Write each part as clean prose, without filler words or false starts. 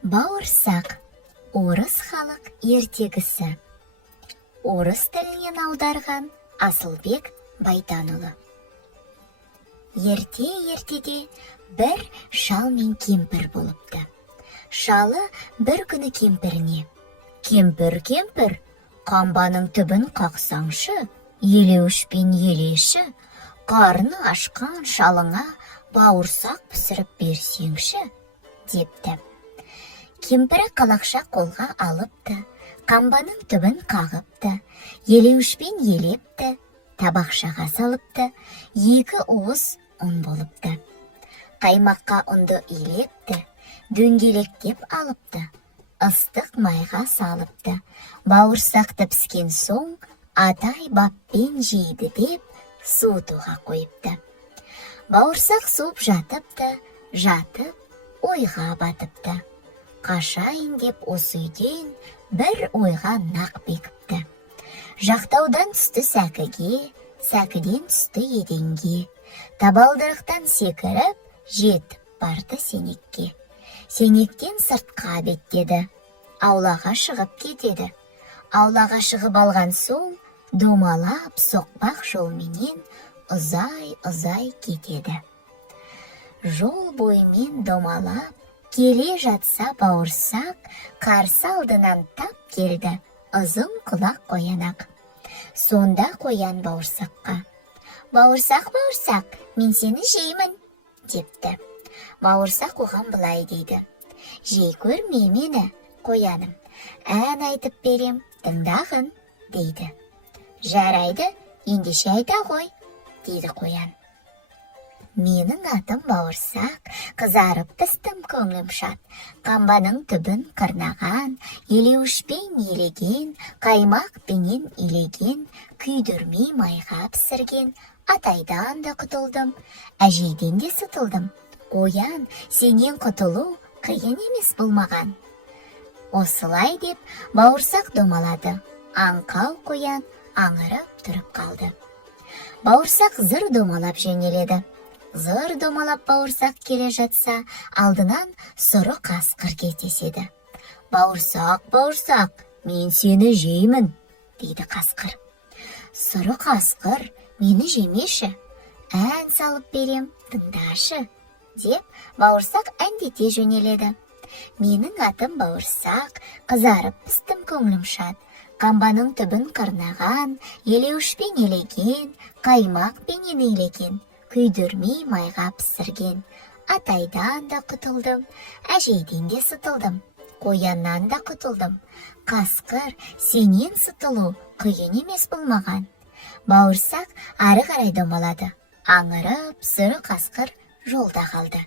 Бауырсақ – орыс халық ертегісі. Орыс тілінен аударған Асылбек Байтанұлы. Ерте-ертеде бір шал мен кемпір болыпты. Шалы бір күні кемпіріне: «Кемпір, қамбаның түбін қақсаңшы, елеуішпен елеші, қарны ашқан шалыңа бауырсақ пісіріп берсеңші» депті. Кемпірі қалақша қолға алыпты, қамбаның түбін қағыпты, елеуішпен елепті, табақшаға салыпты, 2 уыс ұн болыпты. Қаймаққа ұнды илепті, дөңгелектеп алыпты, ыстық майға салыпты. Бауырсақты піскен соң атай баппен жейді деп суытуға қойыпты. Бауырсақ суып жатыпты, жатып ойға батыпты. Қашайын деп осы үйден бір ойға нақ бекіпті. Жақтаудан түсті сәкіге, сәкіден түсті еденге, табалдырықтан секіріп жетіп барды сенекке. Сенектен сыртқа беттеді, аулаға шығып кетеді. Аулаға шығып алған соң домалап соқпақ жолменен ұзай кетеді. Жол бойымен домалап келе жатса бауырсақ, қарсы алдынан тап келді ұзын құлақ қоянақ. Сонда қоян бауырсаққа: «Бауырсақ, мен сені жеймін» депті. Бауырсақ оған былай дейді: «Жей көрме мені, қояным, ән айтып берем, тыңдағын» дейді. «Жарайды, ендеше айта ғой» дейді қоян. «Менің атым бауырсақ, қызарып пістім көңлім шат, қамбаның түбін қырнаған, елеуішпен елеген, қаймақпенен илеген, күйдірмей майға пісірген, атайдан да құтылдым, әжейден де сытылдым. Қоян, сенен құтылу қиын емес болмаған». Осылай деп бауырсақ домалады. Аңқау қоян аңырып тұрып қалды. Бауырсақ зыр домалап жөнеледі. Зыр домалап бауырсақ келе жатса, алдынан сұры қасқыр кездеседі. «Бауырсақ, мен сені жеймін» дейді қасқыр. «Сұры қасқыр, мені жемеші, ән салып берем, тыңдашы» деп бауырсақ әндете жөнеледі. «Менің атым бауырсақ, қызарып пістім көңлім шат, қамбаның түбін қырнаған, елеуішпен елеген, қаймақпенен илеген, күйдірмей майға пісірген, атайдан да құтылдым, әжейден де сытылдым, қояннан да құтылдым. Қасқыр, сенен сытылу қиын емес болмаған». Бауырсақ ары қарай домалады. Аңырып, сұры қасқыр жолда қалды.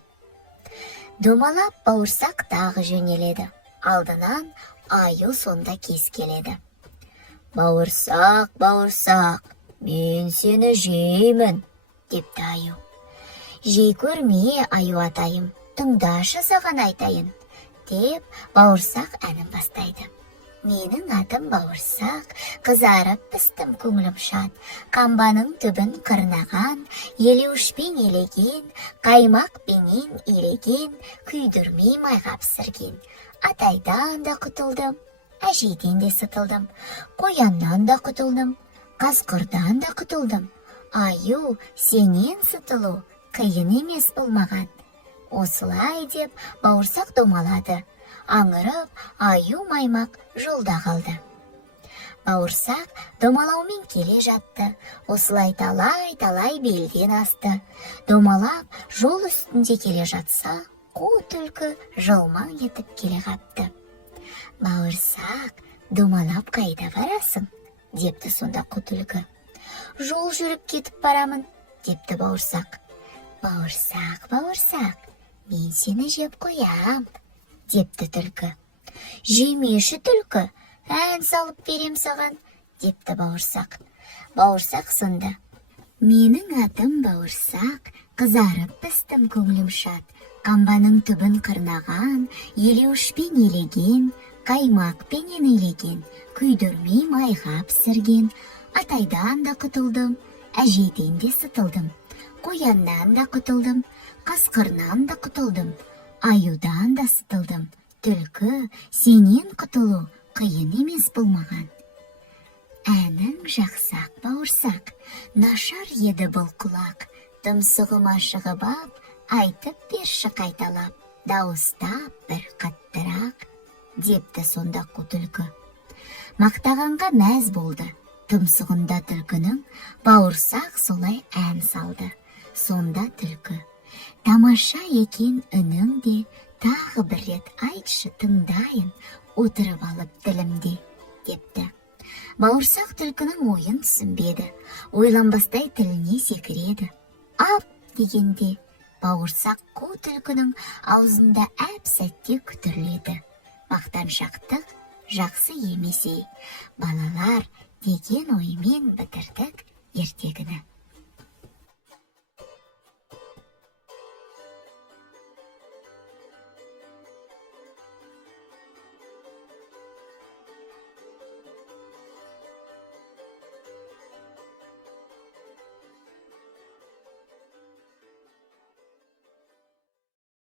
Домалап бауырсақ тағы жөнеледі. Алдынан аю сонда кез келеді. «Бауырсақ, мен сені жеймін» депті аю. «Жей көрме, аю атайым, тыңдашы саған айтайын» деп бауырсақ әнін бастайды. «Менің атым бауырсақ, қызарып пістім көңлім шат, қамбаның түбін қырнаған, елеуішпен елеген, қаймақпенен илеген, күйдірмей майға пісірген, атайдан да құтылдым, әжейден де сытылдым, қояннан да құтылдым, қасқырдан да құтылдым. Аю, сенен сытылу қиын емес болмаған». Осылай деп бауырсақ домалады. Аңырып, аю маймақ жолда қалды. Бауырсақ домалаумен келе жатты. Осылай талай белден асты. Домалап жол үстінде келе жатса, қу түлкі жылмаң етіп келе қапты. «Бауырсақ, домалап қайда барасың?» депті сонда қу түлкі. «Жол жүріп кетіп барамын» депті бауырсақ. «Бауырсақ, мен сені жеп қоям» депті түлкі. «Жемеші түлкі, ән салып берем саған» депті бауырсақ. Бауырсақ сонда: «Менің атым бауырсақ, қызарып пістім көңлім шат, қамбаның түбін қырнаған, елеуішпен елеген, қаймақпенен илеген, күйдірмей майға пісірген, атайдан да құтылдым, әжейден де сытылдым, қояннан да құтылдым, қасқырнан да құтылдым, аюдан да сытылдым, түлкі сенен құтылу қиын емес болмаған. Әнің жақсақ бауырсақ, нашар еді бұл құлақ, тұмсығыма шығып ап, айтып берші қайталап, дауыстап бір қаттырақ, депті сонда қу түлкі. Мақтағанға мәз болды, тұмсығында түлкінің, бауырсақ солай ән салды. Сонда түлкі: тамаша екен үнің де, тағы бір рет айтшы тыңдайын, отырып алып ділімде, депті. Бауырсақ түлкінің ойын түсінбеді, ойланбастай тіліне секіреді. Ап дегенде, бауырсақ қу түлкінің аузында әп-сәтте күтірледі. Мақтаншақтық жақсы емес ей, балалар, деген оймен бітірдік ертегіні.